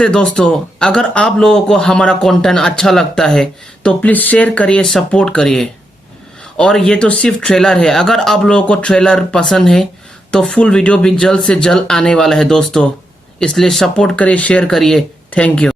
नमस्ते दोस्तों, अगर आप लोगों को हमारा कंटेंट अच्छा लगता है तो प्लीज शेयर करिए, सपोर्ट करिए। और ये तो सिर्फ ट्रेलर है। अगर आप लोगों को ट्रेलर पसंद है तो फुल वीडियो भी जल्द से जल्द आने वाला है दोस्तों, इसलिए सपोर्ट करिए, शेयर करिए। Thank you.